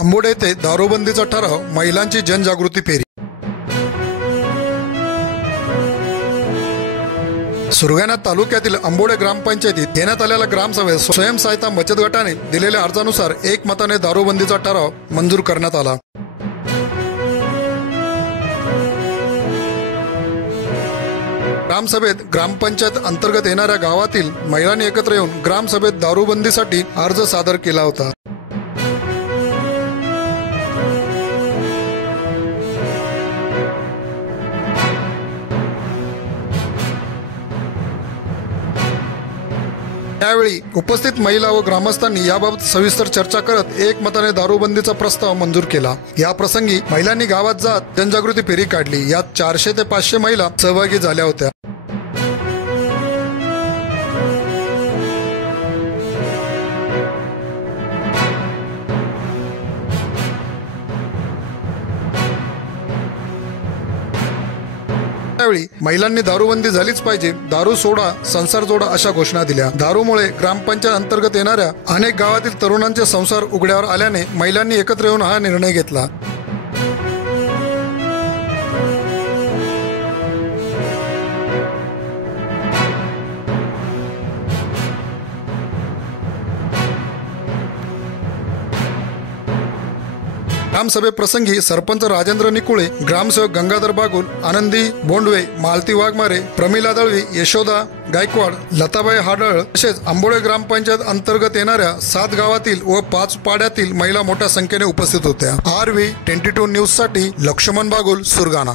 आंबोडे येथे दारूबंदीचा ठराव, महिलांची जनजागृती फेरी। सुरगाणा तालुक्यातील आंबोडे ग्रामपंचायतीत घेण्यात आलेल्या ग्रामसभेत स्वयंसहायता बचत गटाने दिलेल्या अर्जानुसार एकमताने दारूबंदीचा ठराव मंजूर करण्यात आला। ग्रामसभेत ग्रामपंचायत अंतर्गत येणाऱ्या गावातील महिलांनी एकत्र येऊन ग्रामसभेत दारूबंदीसाठी अर्ज सादर केला होता। त्यावेळी उपस्थित महिला व ग्रामस्थांनी याबाबत सविस्तर चर्चा करत एकमताने दारूबंदीचा प्रस्ताव मंजूर केला। या प्रसंगी महिलांनी गावात जात जनजागृती फेरी काढली। यात 400 ते 500 महिला सहभागी झाल्या होत्या। त्यावेळी महिलांनी दारूबंदी झालीच पाहिजे, दारू सोडा, संसार जोडा अशा घोषणा दिल्या। दारूमुळे ग्रामपंचायत अंतर्गत येणाऱ्या अनेक गावातील तरुणांचे संसार उघड्यावर आल्याने महिलांनी एकत्र येऊन हा निर्णय घेतला। ग्रामसभेप्रसंगी सरपंच राजेंद्र निकुळे, ग्रामसेवक गंगाधर बागुल, आनंदी बोंडवे, मालती वाघमारे, प्रमिला दळवी, यशोदा गायकवाड, लताबाई हाडळ तसेच आंबोडे ग्रामपंचायत अंतर्गत येणाऱ्या 7 गावातील व 5 पाड्यातील महिला मोठ्या संख्येने उपस्थित होत्या। RV22 न्यूज साठी लक्ष्मण बागुल, सुरगाणा।